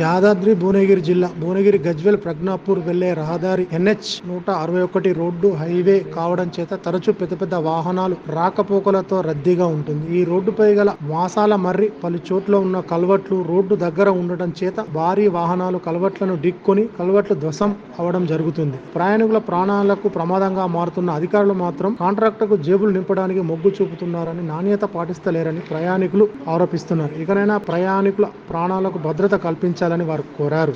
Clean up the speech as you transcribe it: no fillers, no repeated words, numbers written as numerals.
యాదాద్రి భువనగిరి జిల్లా భువనగిరి గజ్వేల్ ప్రజ్ఞాపూర్ వెళ్లే రహదారి NH 161 రోడ్డు హైవే కావడం చేత తరచూ పెద్ద పెద్ద వాహనాలు రాకపోకలతో రద్దీగా ఉంటుంది. ఈ రోడ్డుపై గల మాసాల మర్రి పలు చోట్ల ఉన్న కల్వర్ట్లు రోడ్డు దగ్గర ఉండటం చేత భారీ వాహనాలు కల్వర్ట్లను ఢీక్కొని కల్వర్ట్లు ధ్వంసం అవడం జరుగుతుంది. ప్రయాణికుల ప్రాణాలకు ప్రమాదంగా మారుతున్న అధికారులు మాత్రం కాంట్రాక్టర్కు జేబులు నింపడానికి మొగ్గు చూపుతున్నారని, నాణ్యత పాటిస్తలేరని ప్రయాణికులు ఆరోపిస్తున్నారు. ఇకనైనా ప్రయాణికుల ప్రాణాలకు భద్రత కల్పించాలని వారు కోరారు.